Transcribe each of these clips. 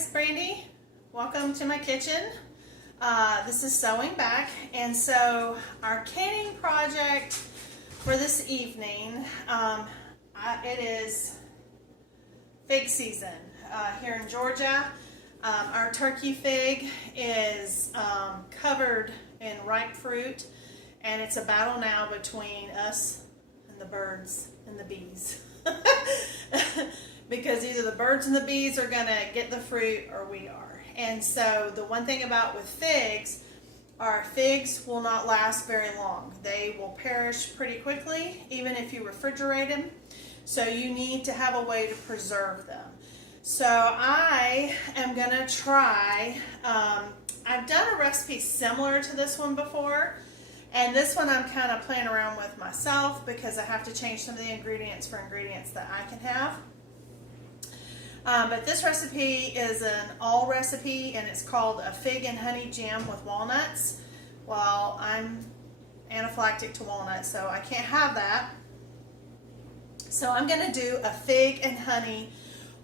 guys, Brandy. Welcome to my kitchen. This is Sewing Back, and so our canning project for this evening, it is fig season here in Georgia. Our turkey fig is covered in ripe fruit, and it's a battle now between us and the birds and the bees. Because either the birds and the bees are going to get the fruit or we are. And so the one thing about with figs, our figs will not last very long. They will perish pretty quickly, even if you refrigerate them. So you need to have a way to preserve them. So I am going to try, I've done a recipe similar to this one before. And this one I'm kind of playing around with myself because I have to change some of the ingredients for ingredients that I can have. But this recipe is an all recipe, and it's called a fig and honey jam with walnuts. Well, I'm anaphylactic to walnuts, so I can't have that. So I'm going to do a fig and honey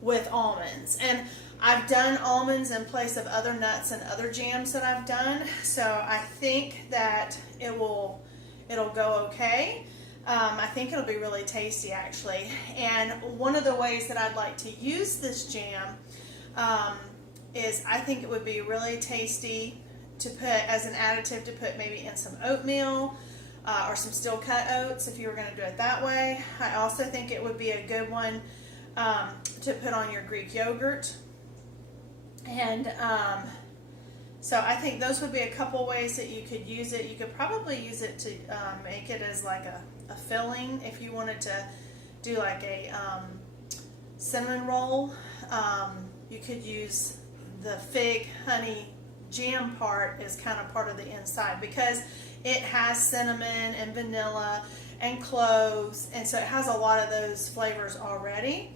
with almonds. And I've done almonds in place of other nuts and other jams that I've done, so I think that it'll go okay. I think it'll be really tasty, actually. And one of the ways that I'd like to use this jam is I think it would be really tasty to put as an additive, to put maybe in some oatmeal or some steel cut oats if you were going to do it that way. I also think it would be a good one to put on your Greek yogurt. And so I think those would be a couple ways that you could use it. You could probably use it to make it as like a filling if you wanted to do like a cinnamon roll. You could use the fig honey jam part as kind of part of the inside because it has cinnamon and vanilla and cloves, and so it has a lot of those flavors already.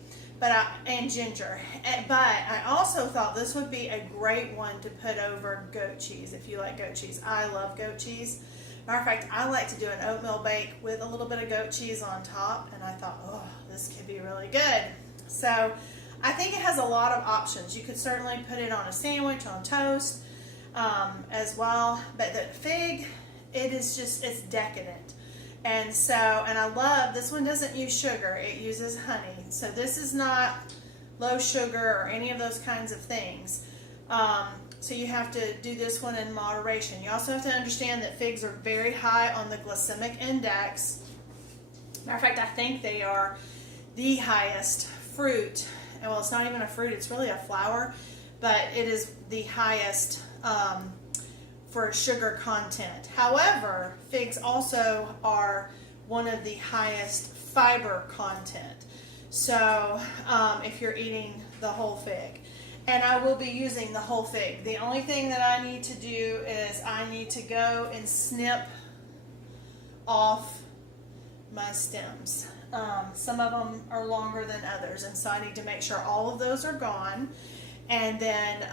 And ginger. But I also thought this would be a great one to put over goat cheese if you like goat cheese. I love goat cheese. Matter of fact, I like to do an oatmeal bake with a little bit of goat cheese on top, and I thought, oh, this could be really good. So I think it has a lot of options. You could certainly put it on a sandwich, on toast as well. But the fig, it's decadent. And so, and I love, this one doesn't use sugar, it uses honey. So this is not low sugar or any of those kinds of things. So you have to do this one in moderation. You also have to understand that figs are very high on the glycemic index. Matter of fact, I think they are the highest fruit. And well, it's not even a fruit, it's really a flower, but it is the highest for sugar content. However, figs also are one of the highest fiber content. So if you're eating the whole fig, and I will be using the whole fig. The only thing that I need to do is I need to go and snip off my stems. Some of them are longer than others, and so I need to make sure all of those are gone. And then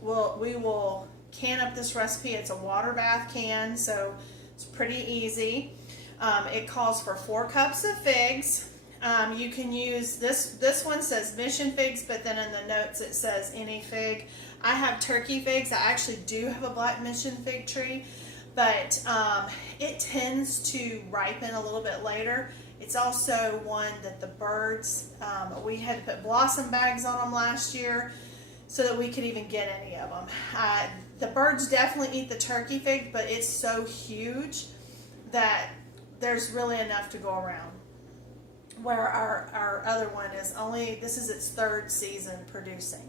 we will can up this recipe. It's a water bath can, so it's pretty easy. It calls for 4 cups of figs. You can use this one says mission figs, but then in the notes it says any fig. I have turkey figs. I actually do have a black mission fig tree, but it tends to ripen a little bit later. It's also one that the birds, we had to put blossom bags on them last year so that we could even get any of them. The birds definitely eat the turkey fig, but it's so huge that there's really enough to go around. Where our other one is only, this is its 3rd season producing.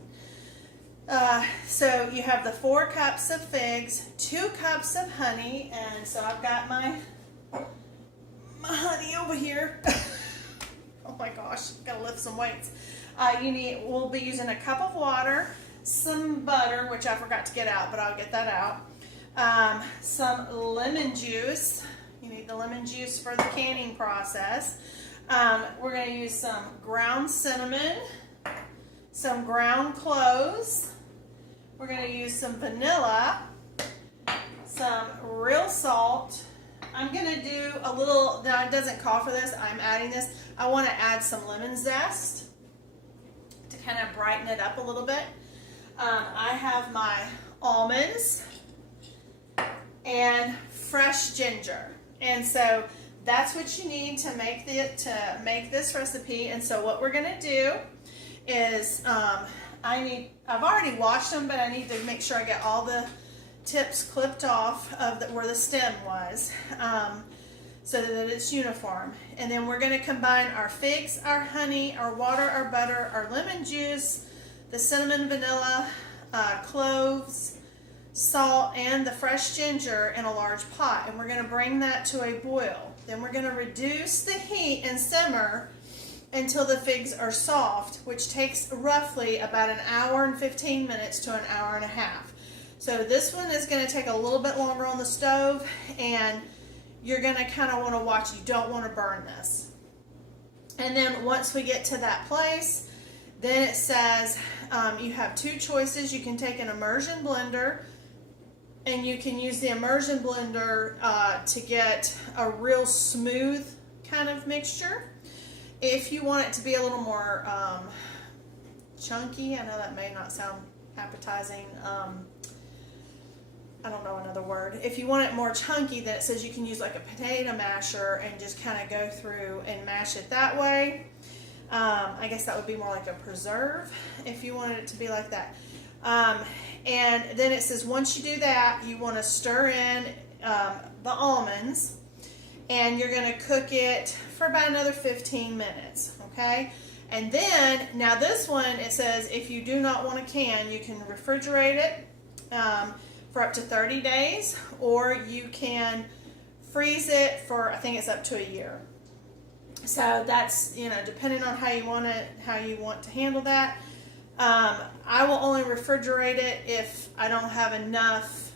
So you have the 4 cups of figs, 2 cups of honey, and so I've got my honey over here. Oh my gosh, gotta lift some weights. We'll be using a cup of water, some butter, which I forgot to get out, but I'll get that out. Some lemon juice. You need the lemon juice for the canning process. We're going to use some ground cinnamon, some ground cloves. We're going to use some vanilla, some real salt. I'm going to do a little, now it doesn't call for this, I'm adding this. I want to add some lemon zest to kind of brighten it up a little bit. I have my almonds and fresh ginger, and so that's what you need to make this recipe. And so what we're gonna do is I've already washed them, but I need to make sure I get all the tips clipped off of where the stem was, so that it's uniform. And then we're gonna combine our figs, our honey, our water, our butter, our lemon juice, the cinnamon, vanilla, cloves, salt, and the fresh ginger in a large pot. And we're gonna bring that to a boil. Then we're gonna reduce the heat and simmer until the figs are soft, which takes roughly about an hour and 15 minutes to an hour and a half. So this one is gonna take a little bit longer on the stove, and you're gonna kind of wanna watch. You don't wanna burn this. And then once we get to that place, then it says you have two choices. You can take an immersion blender, and you can use the immersion blender to get a real smooth kind of mixture. If you want it to be a little more chunky, I know that may not sound appetizing. I don't know another word. If you want it more chunky, then it says you can use like a potato masher and just kind of go through and mash it that way. I guess that would be more like a preserve if you wanted it to be like that. And then it says once you do that, you want to stir in the almonds, and you're going to cook it for about another 15 minutes, okay? And then, now this one, it says if you do not want a can, you can refrigerate it for up to 30 days, or you can freeze it for, I think it's up to a year. So that's, depending on how you want to handle that. I will only refrigerate it if I don't have enough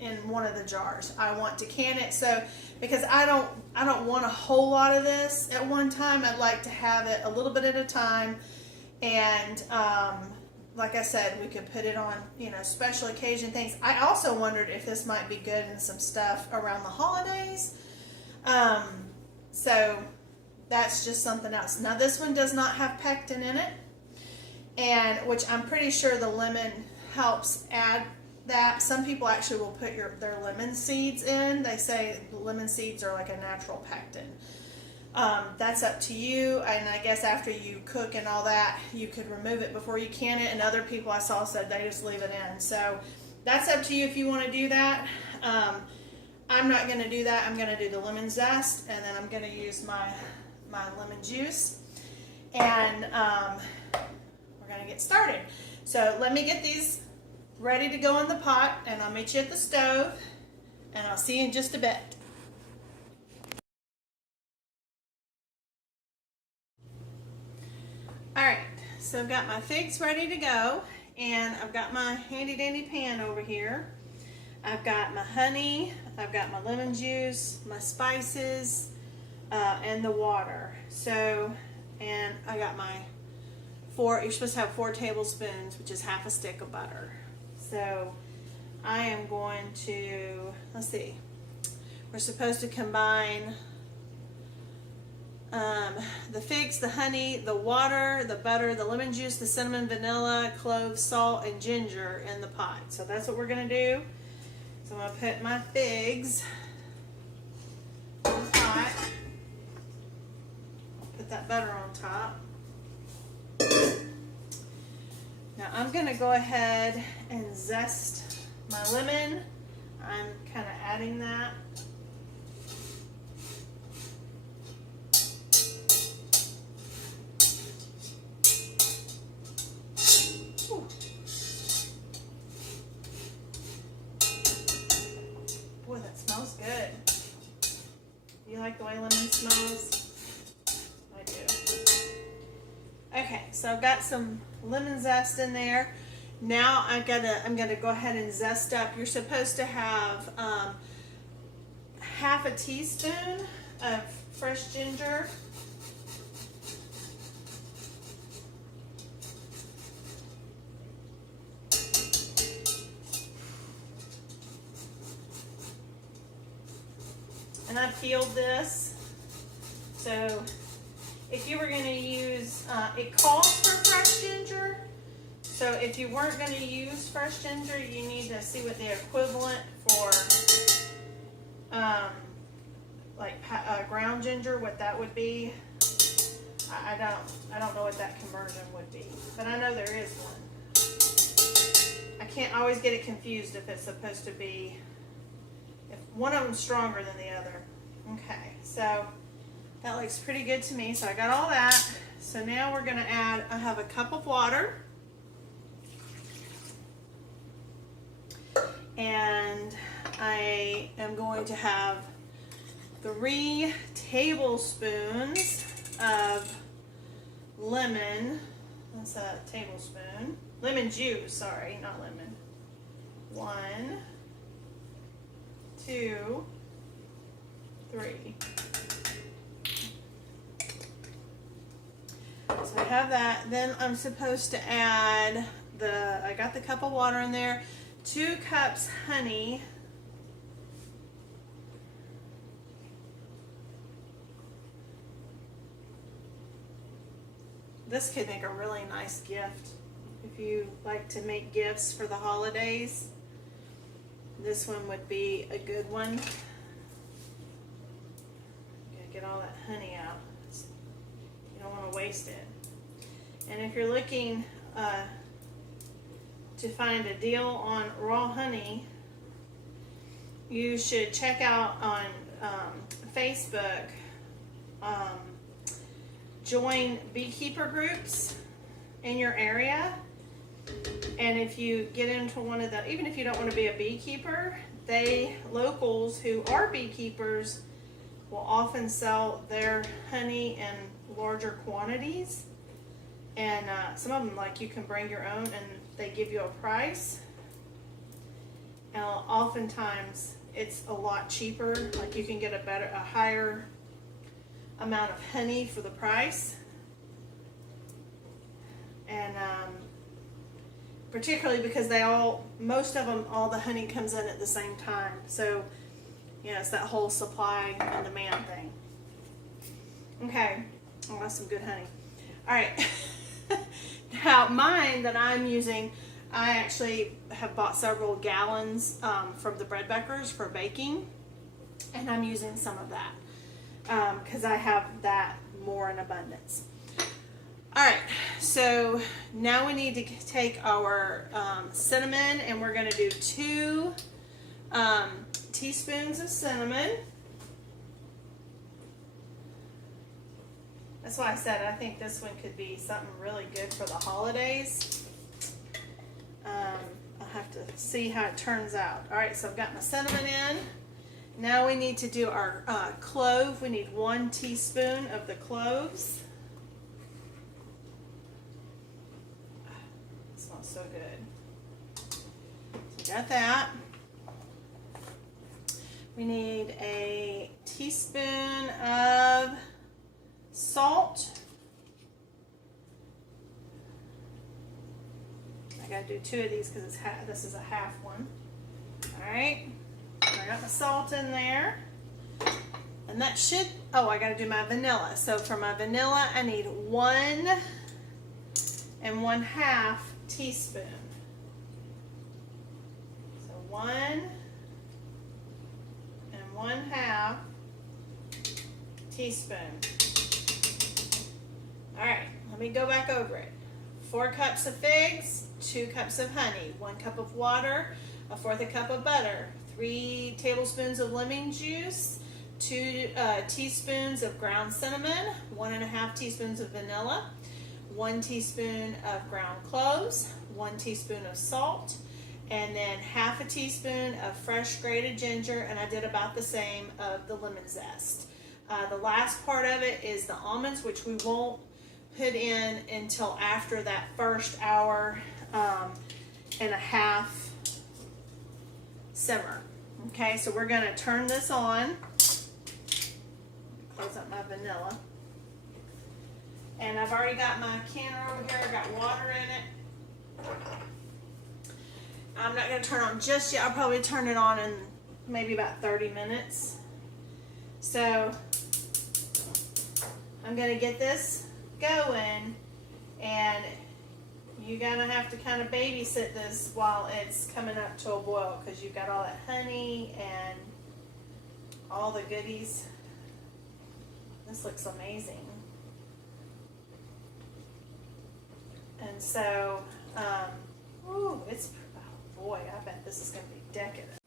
in one of the jars. I want to can it, so because I don't want a whole lot of this at one time. I'd like to have it a little bit at a time, and like I said, we could put it on special occasion things. I also wondered if this might be good in some stuff around the holidays. So that's just something else. Now this one does not have pectin in it, and which I'm pretty sure the lemon helps add that. Some people actually will put their lemon seeds in. They say lemon seeds are like a natural pectin. That's up to you, and I guess after you cook and all that, you could remove it before you can it, and other people I saw said they just leave it in. So that's up to you if you want to do that. I'm not going to do that. I'm going to do the lemon zest, and then I'm going to use my lemon juice, and we're going to get started. So let me get these ready to go in the pot, and I'll meet you at the stove, and I'll see you in just a bit. Alright, so I've got my figs ready to go, and I've got my handy dandy pan over here. I've got my honey, I've got my lemon juice, my spices, and the water. So, and I got my you're supposed to have 4 tablespoons, which is half a stick of butter. So I am going to, let's see, we're supposed to combine the figs, the honey, the water, the butter, the lemon juice, the cinnamon, vanilla, cloves, salt, and ginger in the pot. So that's what we're going to do. So I'm going to put my figs in the pot. Put that butter on top. Now I'm going to go ahead and zest my lemon. I'm kind of adding that. Ooh. Boy, that smells good. You like the way lemon smells? I do. Okay, so I've got some lemon zest in there. Now I'm gonna go ahead and zest up. You're supposed to have half a teaspoon of fresh ginger. And I peeled this. So if you were going to use, it calls for fresh ginger. So if you weren't going to use fresh ginger, you need to see what the equivalent for ground ginger, what that would be. I don't know what that conversion would be, but I know there is one. I can't always get it confused if it's supposed to be, if one of them's stronger than the other. Okay, so that looks pretty good to me. So I got all that. So now we're going to add, I have a cup of water. And I am going to have 3 tablespoons of lemon. That's a tablespoon. Lemon juice, sorry, not lemon. 1, 2, 3. So I have that. Then I'm supposed to add I got the cup of water in there, 2 cups honey. This could make a really nice gift if you like to make gifts for the holidays. This one would be a good one. Get all that honey out. You don't want to waste it. And if you're looking to find a deal on raw honey, you should check out on Facebook, join beekeeper groups in your area. And if you get into one of the, even if you don't want to be a beekeeper, locals who are beekeepers will often sell their honey in larger quantities. And some of them, like, you can bring your own and they give you a price. And oftentimes it's a lot cheaper. Like, you can get a higher amount of honey for the price. And particularly because most of them, all the honey comes in at the same time. So, you know, it's that whole supply and demand thing. Okay, oh, that's some good honey. All right. Now, mine that I'm using, I actually have bought several gallons from the Breadbeckers for baking, and I'm using some of that because I have that more in abundance. All right, so now we need to take our cinnamon, and we're going to do 2 teaspoons of cinnamon. That's why I said I think this one could be something really good for the holidays. I'll have to see how it turns out. All right, so I've got my cinnamon in. Now we need to do our clove. We need 1 teaspoon of the cloves. It smells so good. So got that. We need a teaspoon of salt. I gotta do 2 of these because this is a half one. All right, I got the salt in there, and that should. Oh, I gotta do my vanilla. So for my vanilla, I need 1 1/2 teaspoon. So 1 1/2 teaspoon. All right, let me go back over it. 4 cups of figs, 2 cups of honey, 1 cup of water, 1/4 cup of butter, 3 tablespoons of lemon juice, 2 teaspoons of ground cinnamon, 1 1/2 teaspoons of vanilla, 1 teaspoon of ground cloves, 1 teaspoon of salt, and then 1/2 teaspoon of fresh grated ginger, and I did about the same of the lemon zest. The last part of it is the almonds, which we won't put in until after that first hour and a half simmer. Okay, so we're going to turn this on. Close up my vanilla. And I've already got my canner over here. I've got water in it. I'm not going to turn it on just yet. I'll probably turn it on in maybe about 30 minutes. So I'm going to get this going, and you're gonna have to kind of babysit this while it's coming up to a boil, because you've got all that honey and all the goodies. This looks amazing. And so, ooh, it's, oh boy, I bet this is gonna be decadent.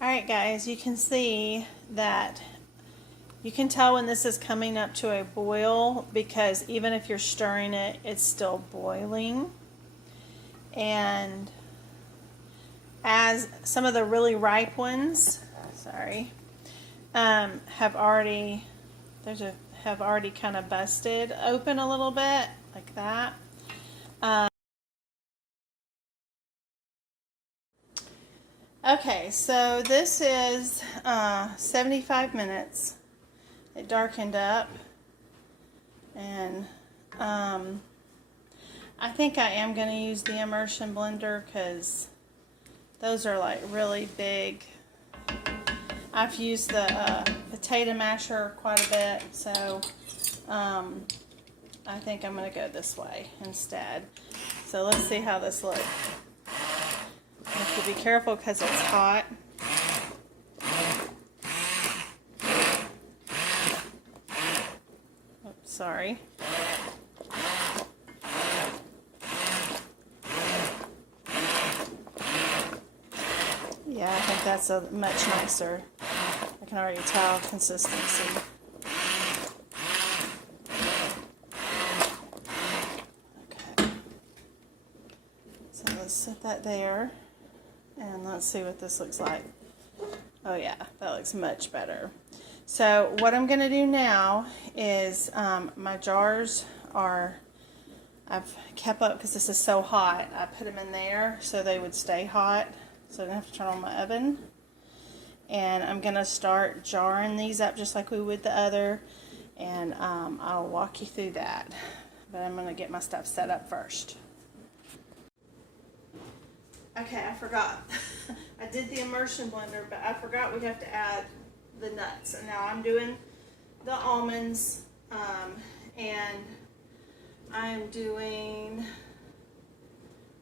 All right, guys, you can see that you can tell when this is coming up to a boil, because even if you're stirring it, it's still boiling. And as some of the really ripe ones, sorry, have already kind of busted open a little bit, like that. Okay, so this is 75 minutes. It darkened up, and I think I am going to use the immersion blender, because those are like really big. I've used the potato masher quite a bit, so I think I'm going to go this way instead. So let's see how this looks. You have to be careful because it's hot. Oops, sorry. Yeah, I think that's a much nicer, I can already tell, consistency. Okay. So let's set that there. And let's see what this looks like. Oh yeah, that looks much better. So what I'm going to do now is my jars are, I've kept up because this is so hot. I put them in there so they would stay hot, so I don't have to turn on my oven. And I'm going to start jarring these up just like we would the other, and I'll walk you through that. But I'm going to get my stuff set up first. Okay, I forgot. I did the immersion blender, but I forgot we have to add the nuts. And now I'm doing the almonds, and I'm doing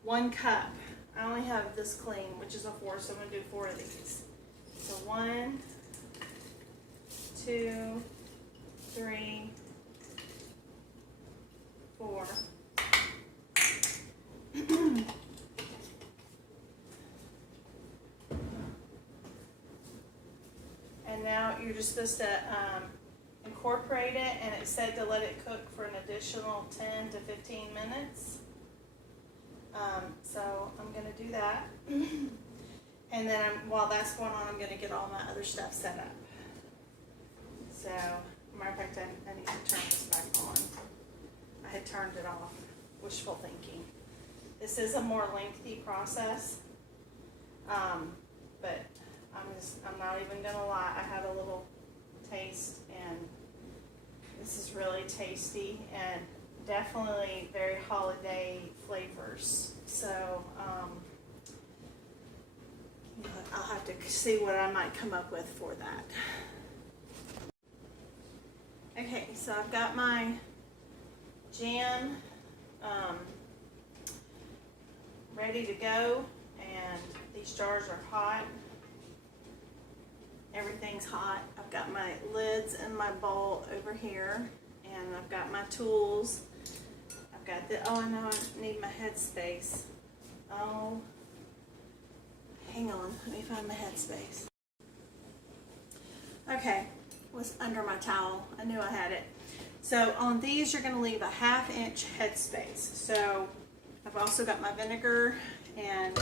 1 cup. I only have this clean, which is a 4, so I'm going to do 4 of these. So 1, 2, 3, 4. And now you're just supposed to incorporate it, and it said to let it cook for an additional 10 to 15 minutes. So I'm going to do that. And then while that's going on, I'm going to get all my other stuff set up. So, matter of fact, I need to turn this back on. I had turned it off. Wishful thinking. This is a more lengthy process, but I'm not even gonna lie, I had a little taste, and this is really tasty and definitely very holiday flavors. So I'll have to see what I might come up with for that. Okay, so I've got my jam ready to go, and these jars are hot. Everything's hot. I've got my lids and my bowl over here, and I've got my tools. I've got the, oh, I know I need my headspace. Oh, hang on, let me find my headspace. Okay, what's under my towel? I knew I had it. So on these, you're going to leave a 1/2 inch headspace. So I've also got my vinegar and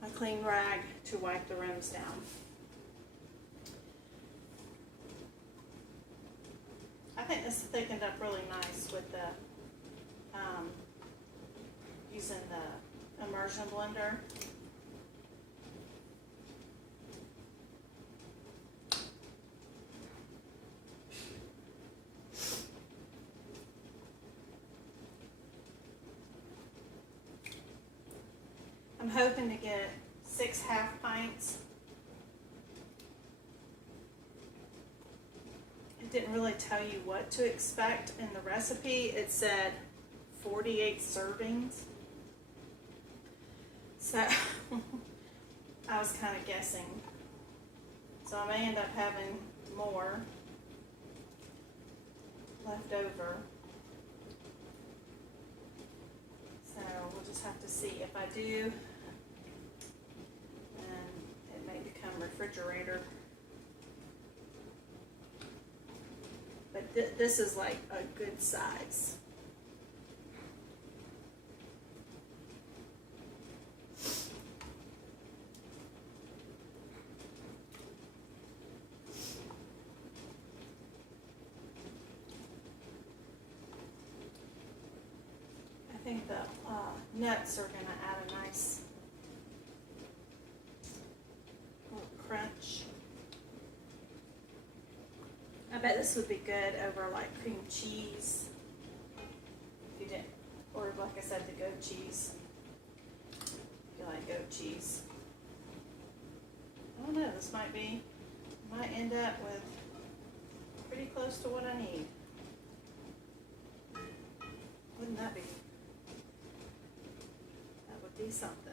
my clean rag to wipe the rims down. I think this thickened up really nice with the using the immersion blender. I'm hoping to get 6 half pints. It didn't really tell you what to expect in the recipe. It said 48 servings. So I was kind of guessing. So I may end up having more left over. So we'll just have to see. If I do, then it may become refrigerator. But this is like a good size. I think the nuts are going to add a nice little crunch. I bet this would be good over like cream cheese, if you didn't, or like I said, the goat cheese, if you like goat cheese. I don't know, this might end up with pretty close to what I need. Wouldn't that be? That would be something.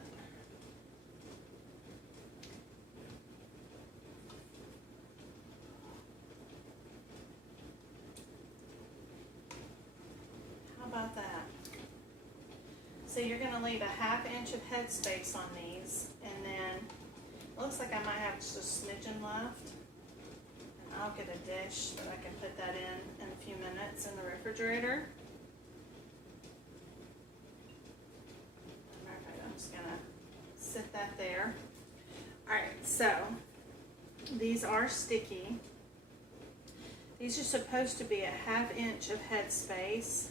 About that. So you're going to leave a 1/2 inch of headspace on these, and then it looks like I might have just a smidgen left, and I'll get a dish that I can put that in a few minutes in the refrigerator. Alright, I'm just going to sit that there. Alright, so these are sticky. These are supposed to be a 1/2 inch of headspace.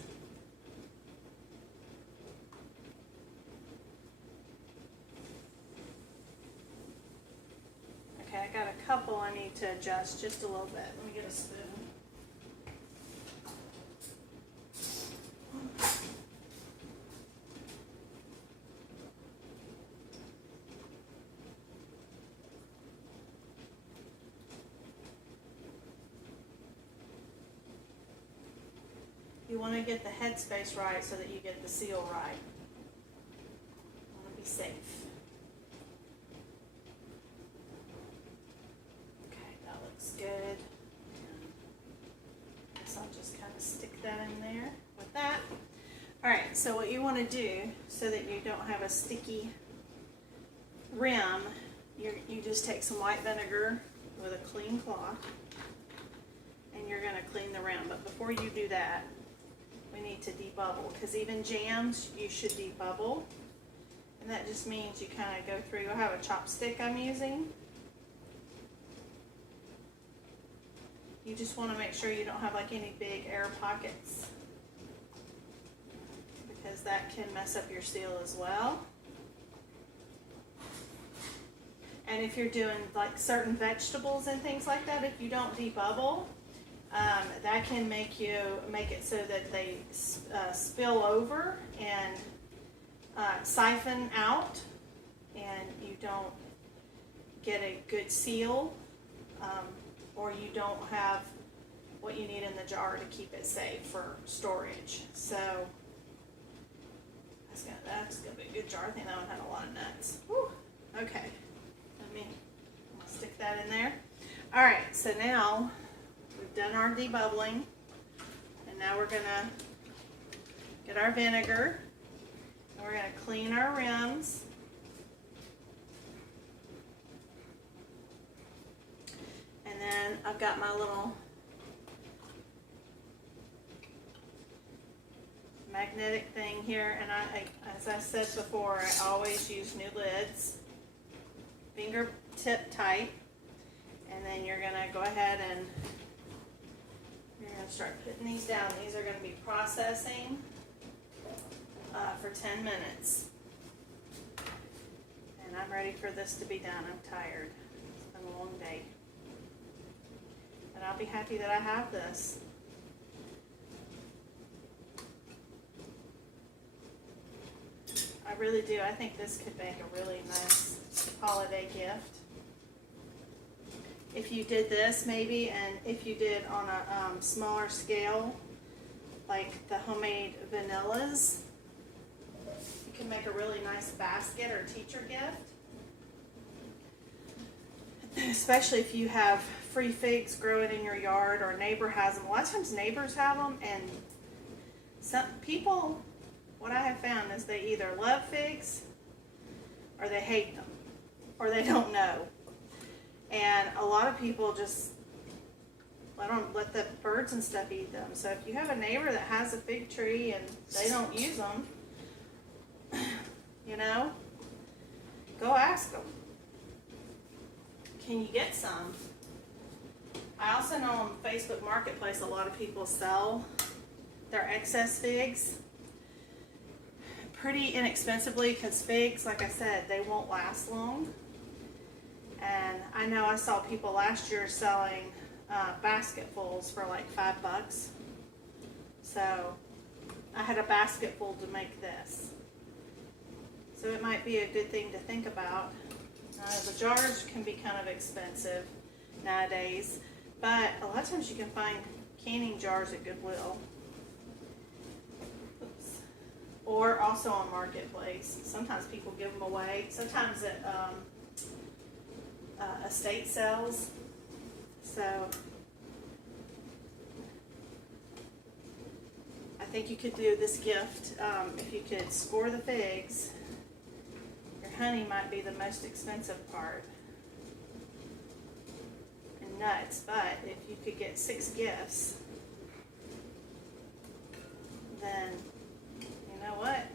I got a couple I need to adjust just a little bit. Let me get a spoon. You want to get the headspace right so that you get the seal right. You want to be safe. Good. So I'll just kind of stick that in there with that. Alright, so what you want to do so that you don't have a sticky rim, you just take some white vinegar with a clean cloth and you're going to clean the rim. But before you do that, we need to debubble, because even jams you should debubble, and that just means you kind of go through. I have a chopstick I'm using. You just want to make sure you don't have like any big air pockets, because that can mess up your seal as well. And if you're doing like certain vegetables and things like that, if you don't debubble, that can make it so that they spill over and siphon out, and you don't get a good seal. Or you don't have what you need in the jar to keep it safe for storage. So that's gonna be a good jar. I think that one had a lot of nuts. Whew. Okay, I'm gonna stick that in there. All right, so now we've done our debubbling, and now we're gonna get our vinegar, and we're gonna clean our rims. And then I've got my little magnetic thing here, and as I said before, I always use new lids, fingertip tight, and then you're gonna go ahead and you're gonna start putting these down. These are gonna be processing for 10 minutes, and I'm ready for this to be done. I'm tired. It's been a long day. And I'll be happy that I have this. I really do. I think this could make a really nice holiday gift. If you did this maybe, and if you did on a smaller scale, like the homemade vanillas. You can make a really nice basket or teacher gift. Especially if you have free figs growing in your yard or a neighbor has them. A lot of times neighbors have them, and some people, what I have found is they either love figs or they hate them or they don't know. And a lot of people just let the birds and stuff eat them. So if you have a neighbor that has a fig tree and they don't use them, you know, go ask them. Can you get some? I also know on Facebook Marketplace a lot of people sell their excess figs pretty inexpensively, because figs, like I said, they won't last long. And I know I saw people last year selling basketfuls for like $5. So I had a basketful to make this. So it might be a good thing to think about. The jars can be kind of expensive nowadays, but a lot of times you can find canning jars at Goodwill. Oops. Or also on Marketplace. Sometimes people give them away. Sometimes at estate sales. So I think you could do this gift if you could score the figs. Honey might be the most expensive part, and nuts, but if you could get 6 gifts, then you know what,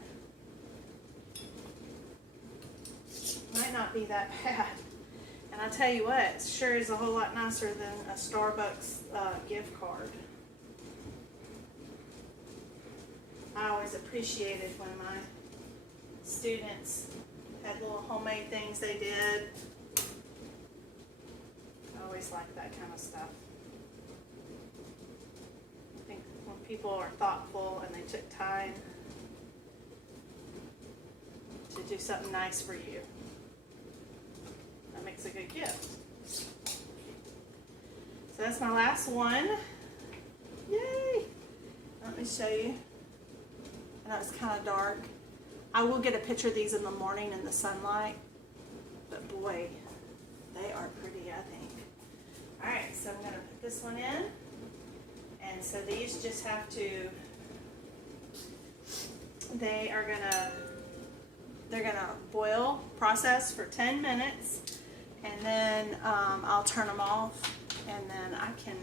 might not be that bad. And I tell you what, it sure is a whole lot nicer than a Starbucks gift card. I always appreciated when my students had little homemade things they did. I always like that kind of stuff. I think when people are thoughtful and they took time to do something nice for you, that makes a good gift. So that's my last one. Yay! Let me show you. I know it's kind of dark. I will get a picture of these in the morning in the sunlight, but boy, they are pretty, I think. All right, so I'm going to put this one in, and so these just have to, they're gonna boil, process for 10 minutes, and then I'll turn them off, and then I can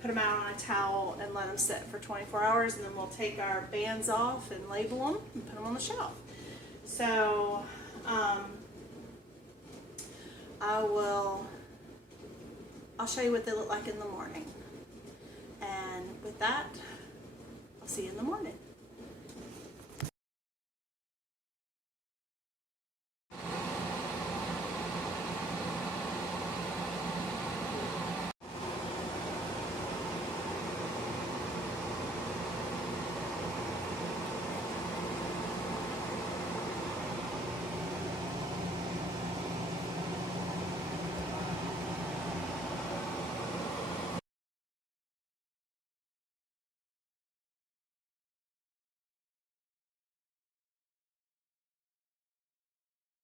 put them out on a towel and let them sit for 24 hours, and then we'll take our bands off and label them and put them on the shelf. So I'll show you what they look like in the morning. And with that, I'll see you in the morning.